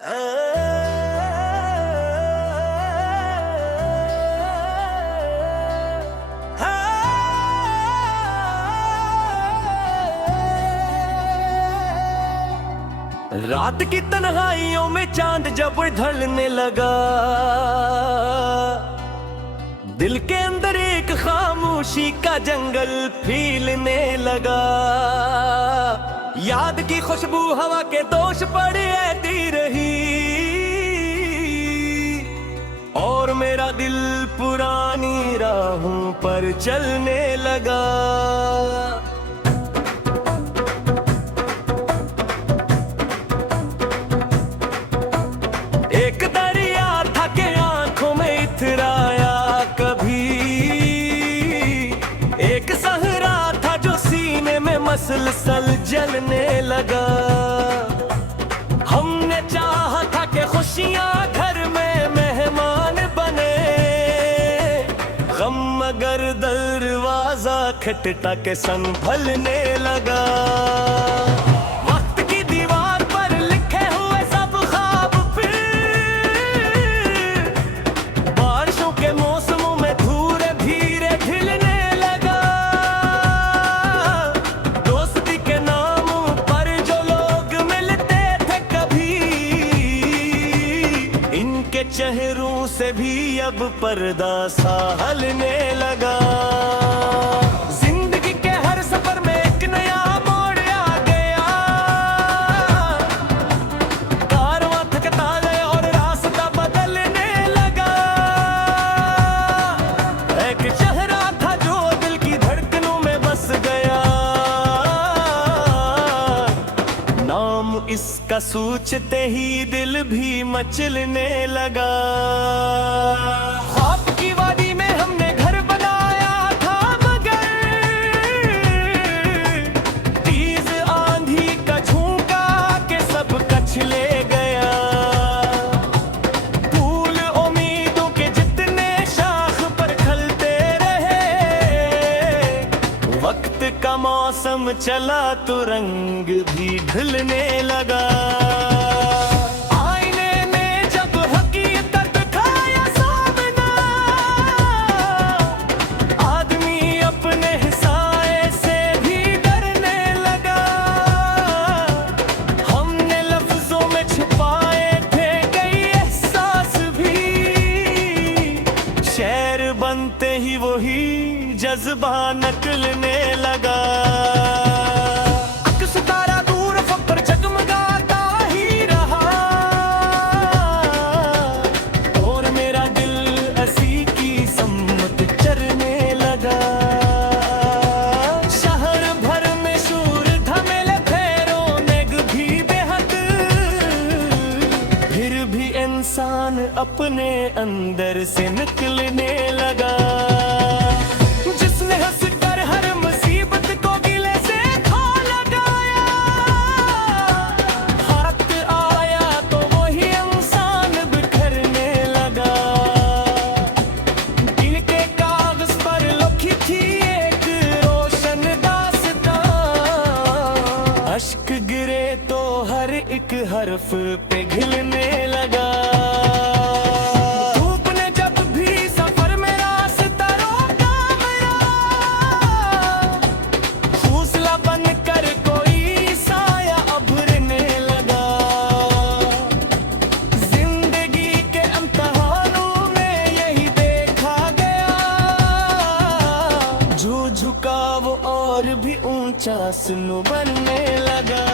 रात की तन्हाइयों में चांद जब ढलने लगा, दिल के अंदर एक खामोशी का जंगल फीलने लगा। याद की खुशबू हवा के दोष पर ऐती रही और मेरा दिल पुरानी राहों पर चलने लगा। एक दरिया था के आंखों में इतराया कभी, एक सहरा था जो सीने में मसलसल जलने लगा। हमने चाहा था कि खुशियां घर में मेहमान बने, गम मगर दरवाजा खटखटा के संभलने लगा। चेहरों से भी अब पर्दा सा हलने लगा। जिंदगी के हर सफर में एक नया मोड़ आ गया, कारवां थकता गया और रास्ता बदलने लगा। एक चेहरा था जो दिल की धड़कनों में बस गया, नाम इसका सोचते ही दिल भी मचलने लगा। ख्वाब की वादी में हमने घर बनाया था मगर तेज आंधी का झोंका के सब कच ले गया। फूल उम्मीदों के जितने शाख पर खिलते रहे, वक्त का मौसम चला तो रंग भी ढलने लगा। बनते ही वही जज्बा निकलने लगा। सितारा दूर पर जगमगाता ही रहा और मेरा दिल ऐसी की सम्मत चरने लगा। शहर भर में शूर धमेले थे, रौनक भी बेहद, फिर भी इंसान अपने अंदर से निकलने लगा। जिसने हंसकर हर मुसीबत को गिले से खा लगाया, हाथ आया तो वही इंसान बिखरने लगा। दिल के कागज पर लिखी थी एक रोशन दास्तां, अश्क गिरे तो हर एक हर्फ पे घिलने लगा। झुका वो और भी ऊंचा सुनो बनने लगा।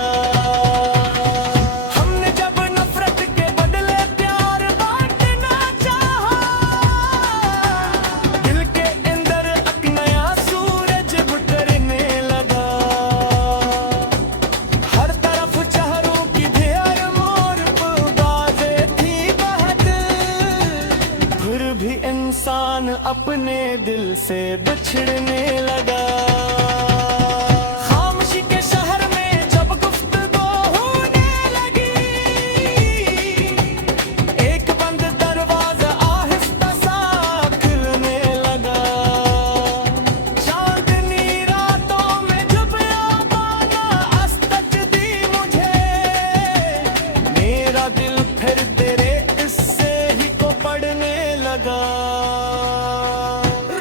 हमने जब नफरत के बदले प्यार बांटना चाहा, दिल के अंदर एक नया सूरज उतरने लगा। हर तरफ चेहरों की ढेर मोर बाजें थी बहत, फिर भी इंसान अपने दिल से बिछड़ने लगा। खामोशी के शहर में जब गुफ्तगू होने लगी, एक बंद दरवाजा आहिस्ता सा खुलने लगा। चांदनी रातों में जब आबाना अस्तक दी मुझे, मेरा दिल शहर तेरे इससे ही को पड़ने लगा।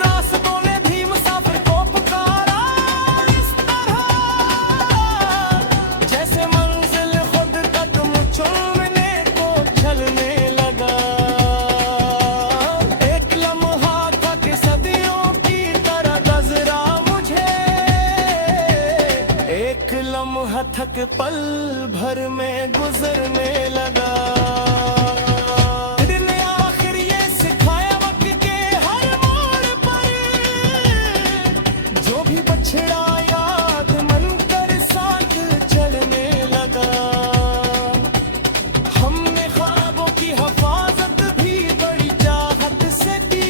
रास्तों ने भी मुसाफिर को पुकारा इस तरह, जैसे मंजिल खुद कदम चूमने को चलने लगा। एक लम्हा था कि सदियों की तरह गुज़रा मुझे, एक लम्हा था कि पल भर में गुजरने लगा। ने आखिर ये सिखाया वक्त के हर मोड़ पर, जो भी बछड़ा याद मन कर साथ चलने लगा। हमने ख्वाबों की हिफाजत भी बड़ी चाहत से की,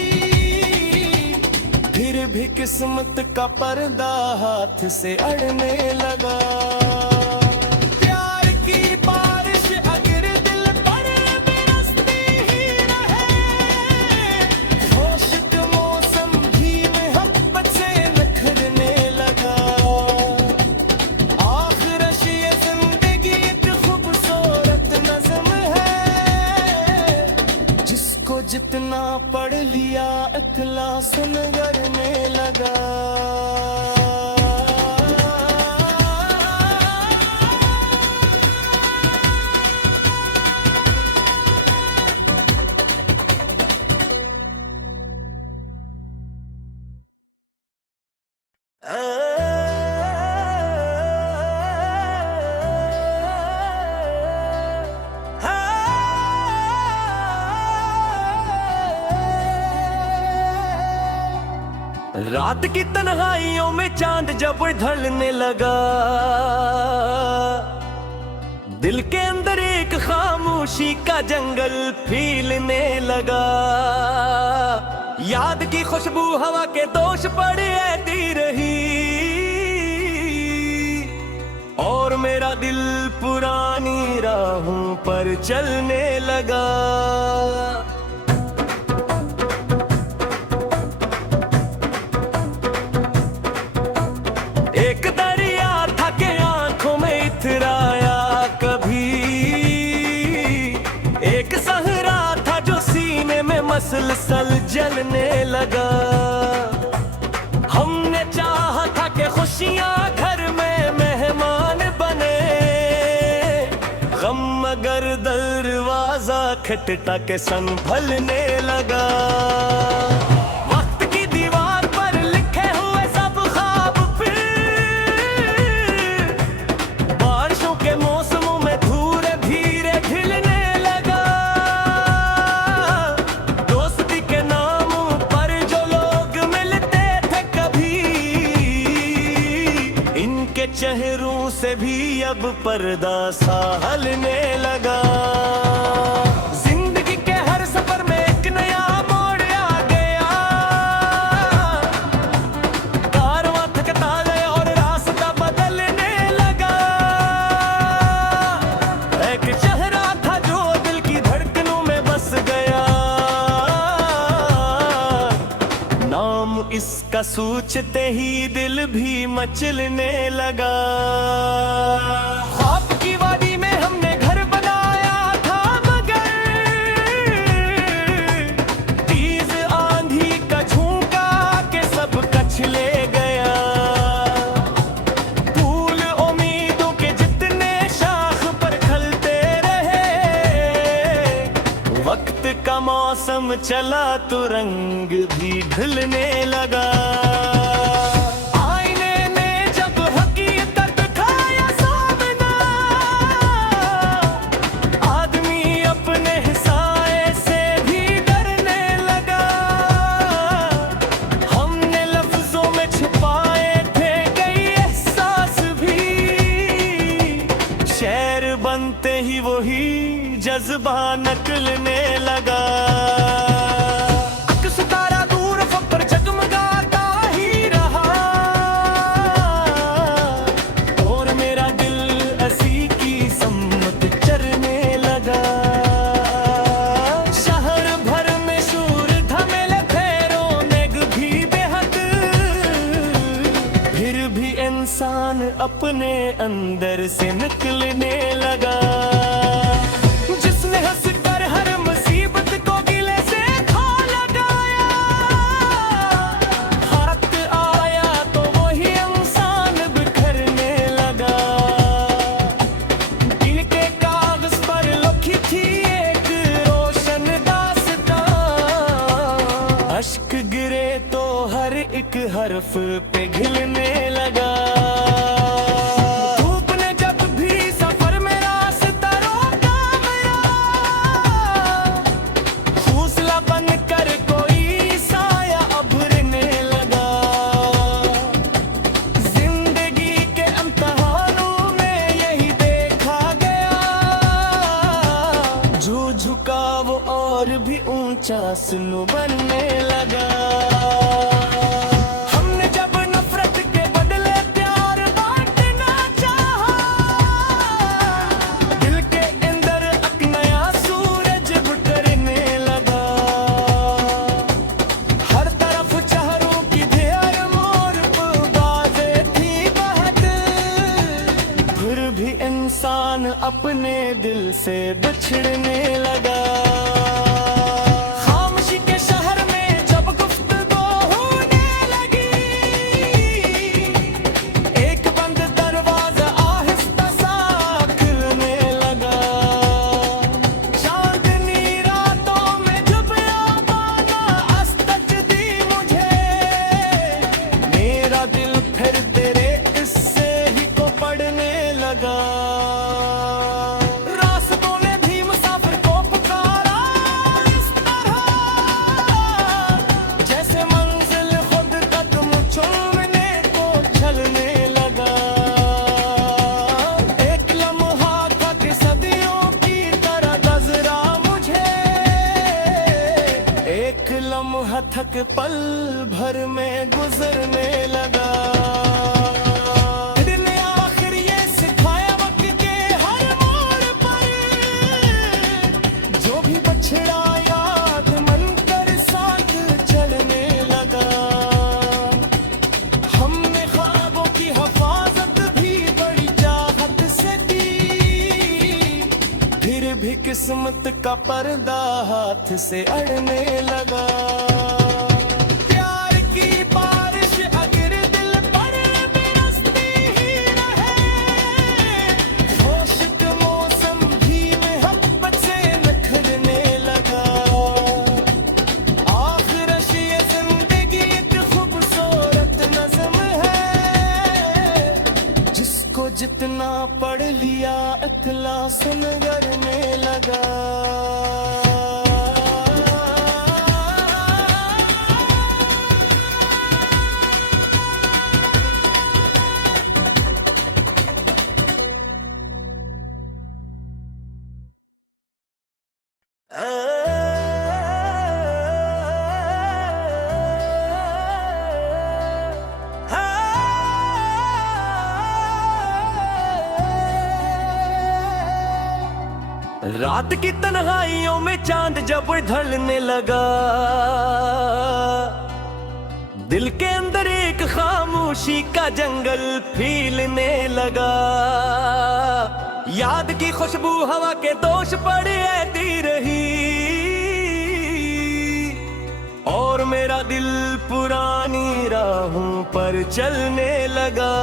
फिर भी किस्मत का पर्दा हाथ से अड़ने लगा। जितना पढ़ लिया इतना सुनगरने लगा। रात की तन्हाइयों में चांद जब ढलने लगा, दिल के अंदर एक खामोशी का जंगल फीलने लगा। याद की खुशबू हवा के दोष पर ऐती रही, और मेरा दिल पुरानी राहों पर चलने लगा। एक दरिया था के आंखों में इतराया कभी, एक सहरा था जो सीने में मसलसल जलने लगा। हमने चाहा था कि खुशियां घर में मेहमान बने, गम मगर दरवाजा खटखटा के संभलने लगा। चेहरों से भी अब पर्दा सा हलने लगा। जिंदगी के हर सफर में एक नया मोड़ आ गया, कारवां थकता गया और रास्ता बदलने लगा। एक चेहरा था जो दिल की धड़कनों में बस गया, नाम इसका सोचते ही दिल भी मचलने लगा। ख्वाब की वादी में हमने घर बनाया था, मगर तेज आंधी का झोंका के सब कच ले गया। फूल उम्मीदों के जितने शाख पर खिलते रहे, वक्त का मौसम चला तो रंग भी ढलने लगा। बनते ही वही जज्बा निकलने लगा। सितारा दूर पर जगमगाता ही रहा, और मेरा दिल ऐसी की सम्मत चरने लगा। शहर भर में शोर धमेले थे, रौनक भी बेहद, फिर भी इंसान अपने अंदर से निकलने लगा। जिसने हंस एक हर्फ पे घिलने लगा। धूप ने जब भी सफर में रास्ता रोका मेरा, हौसला बनकर कोई साया उभरने लगा। जिंदगी के इम्तिहानों में यही देखा गया, जो झुका वो और भी ऊंचा सुनु बनने लगा। हमने जब नफरत के बदले प्यार बांटना चाहा, दिल के अंदर एक नया सूरज उतरने लगा। हर तरफ चेहरों की ढेर मोर बाजें थी बहत, फिर भी इंसान अपने दिल से बिछड़ने लगा। खामोशी के शहर में जब गुफ्तगू होने लगी, एक बंद दरवाजा आहिस्ता सा खुलने लगा। चांदनी रातों में जब आबाना अस्तच दी मुझे, मेरा दिल फिर तेरे इससे ही को पड़ने लगा। रास्तों ने भी मुसाफिर को पुकारा इस तरह, जैसे मंजिल खुद कदम चूमने को चलने लगा। एक लम्हा था कि सदियों की तरह गुजरा मुझे, एक लम्हा था कि पल भर में गुजरने लगा। ने आखिर ये सिखाया वक्त के हर मोड़ पर, जो भी बछड़ा याद मन कर साथ चलने लगा। हमने ख्वाबों की हिफाजत भी बड़ी चाहत से की, फिर भी किस्मत का पर्दा हाथ से अड़ने लगा। प्यार की बारिश अगर दिल पर बरसती ही रहे, खुश्क मौसम भी मोहब्बत से निखरने लगा। आखिर ये जिंदगी एक खूबसूरत नज़्म है, जिसको जितना पढ़ लिया इतना सुनगरने लगा। रात की तन्हाइयों में चांद जब ढलने लगा, दिल के अंदर एक खामोशी का जंगल फीलने लगा। याद की खुशबू हवा के दोष पर ऐती रही, और मेरा दिल पुरानी राहों पर चलने लगा।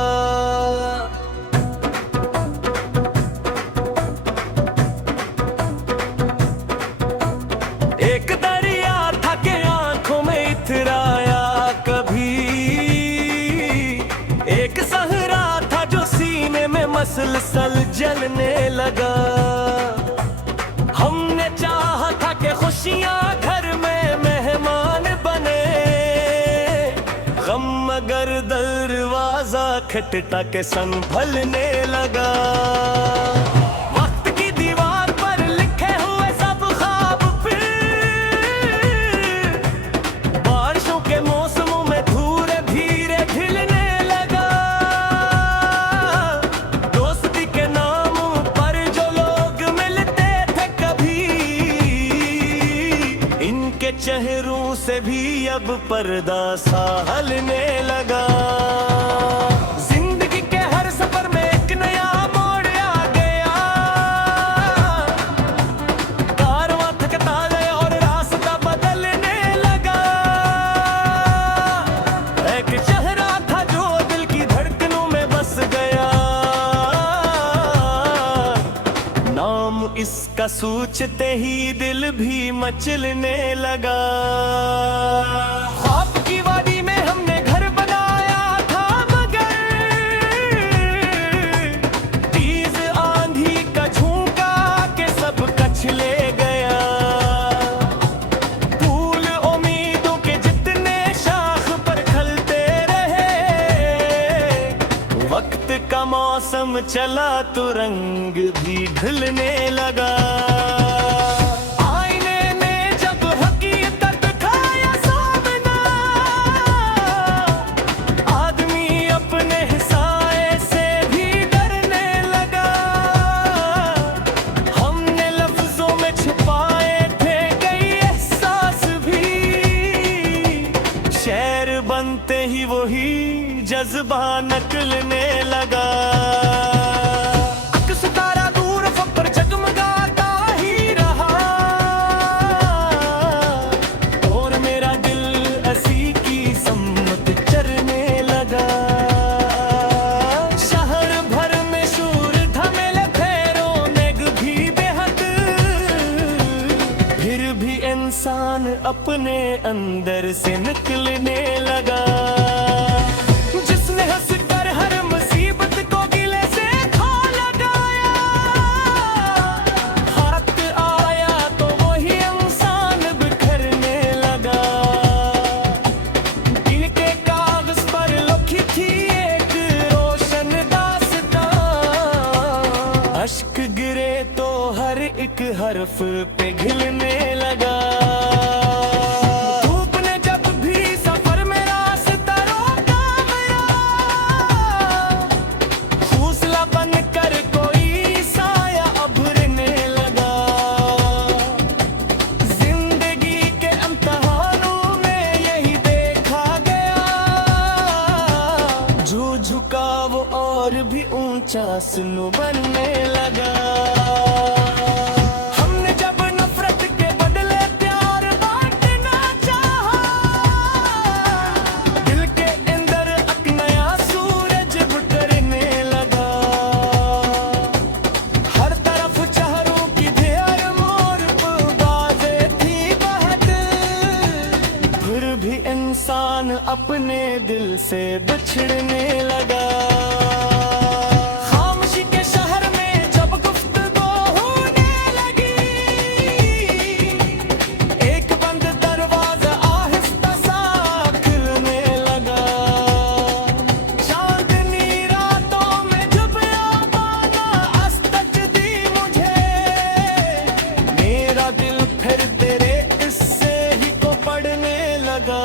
एक दरिया था के आंखों में इतराया कभी, एक सहरा था जो सीने में मसलसल जलने लगा। हमने चाहा था कि खुशियां घर में मेहमान बने, गम मगर दरवाजा खटखटा के संभलने लगा। चेहरों से भी अब पर्दा सा हलने लगा। जिंदगी के हर सफर में एक नया मोड़ आ गया, कारवां थकता गया और रास्ता बदलने लगा। एक चेहरा था जो दिल की धड़कनों में बस गया, नाम इसका सोचते ही दिल भी मचलने लगा। ख्वाब की वादी में हमने चला तो रंग भी ढलने लगा। आईने में जब हकीकत खाया सामना, आदमी अपने साए से भी डरने लगा। हमने लफ्जों में छुपाए थे कई एहसास भी, शेर बनते ही वही जज्बा निकलने लगा। अक्स तारा दूर फकर जगमगाता ही रहा, और मेरा दिल असी की सम्मत चरने लगा। शहर भर में शूर धमेले थे, रौनक भी बेहद, फिर भी इंसान अपने अंदर से निकलने लगा। जिसने हंसकर हर मुसीबत को गिले से खा लगाया, हाथ आया तो वही इंसान बिखरने लगा। दिल के कागज पर लिखी थी एक रोशन दास्तां, अश्क गिरे तो हर एक हर्फ पिघलने लगा। झुकाव और भी ऊंचा सुनो बनने लगा। हमने जब नफरत के बदले प्यार बांटना चाहा, दिल के अंदर एक नया सूरज उतरने लगा। हर तरफ चेहरों की ढेर मोर बाजें थी बहत, फिर भी इंसान अपने दिल से बिछड़ने लगा। खामोशी के शहर में जब गुफ्तगू होने लगी, एक बंद दरवाजा आहिस्ता सा खुलने लगा। चांदनी रातों में जब आबाना अस्तक दी मुझे, मेरा दिल फिर तेरे इससे ही को पड़ने लगा।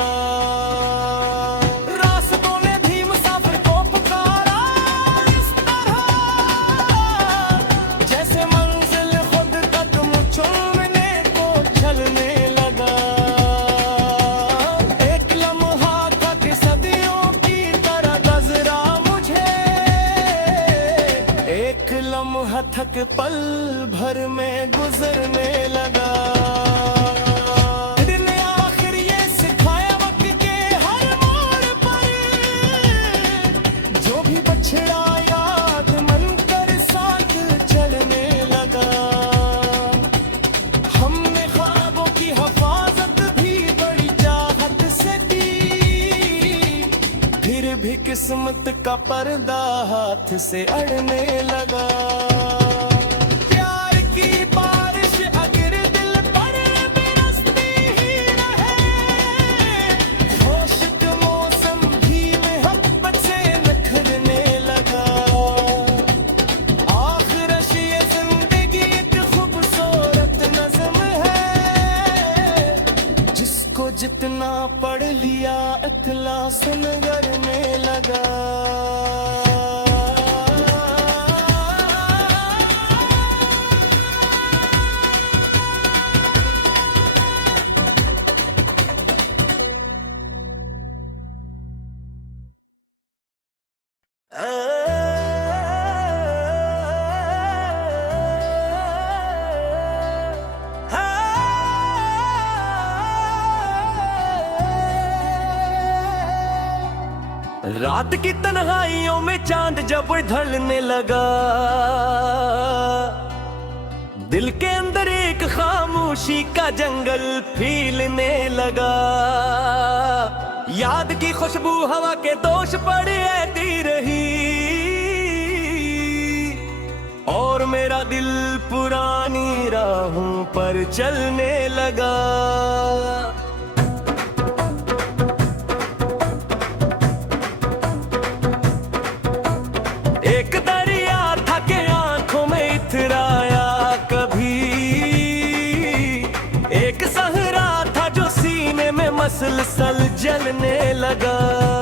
लम्हा थक पल भर में गुजरने लगा। दिन आखिर ये सिखाया वक्त के हर मोड़ पर, जो भी बछड़ा याद मन कर साथ चलने लगा। हमने ख्वाबों की हिफाजत भी बड़ी चाहत से की, फिर भी किस्मत का पर्दा हाथ से अड़ने लगा। प्यार की बारिश अगर दिल पर बरसती ही रहे, खुश्क मौसम भी मोहब्बत से निखरने लगा। आखिर ये जिंदगी एक खूबसूरत नज़्म है, जिसको जितना पढ़ लिया इतना सुनगरने लगा। रात की तन्हाइयों में चांद जब ढलने लगा, दिल के अंदर एक खामोशी का जंगल फीलने लगा। याद की खुशबू हवा के दोष पर ऐती रही, और मेरा दिल पुरानी राहों पर चलने लगा। एक दरिया मुसलसल जलने लगा।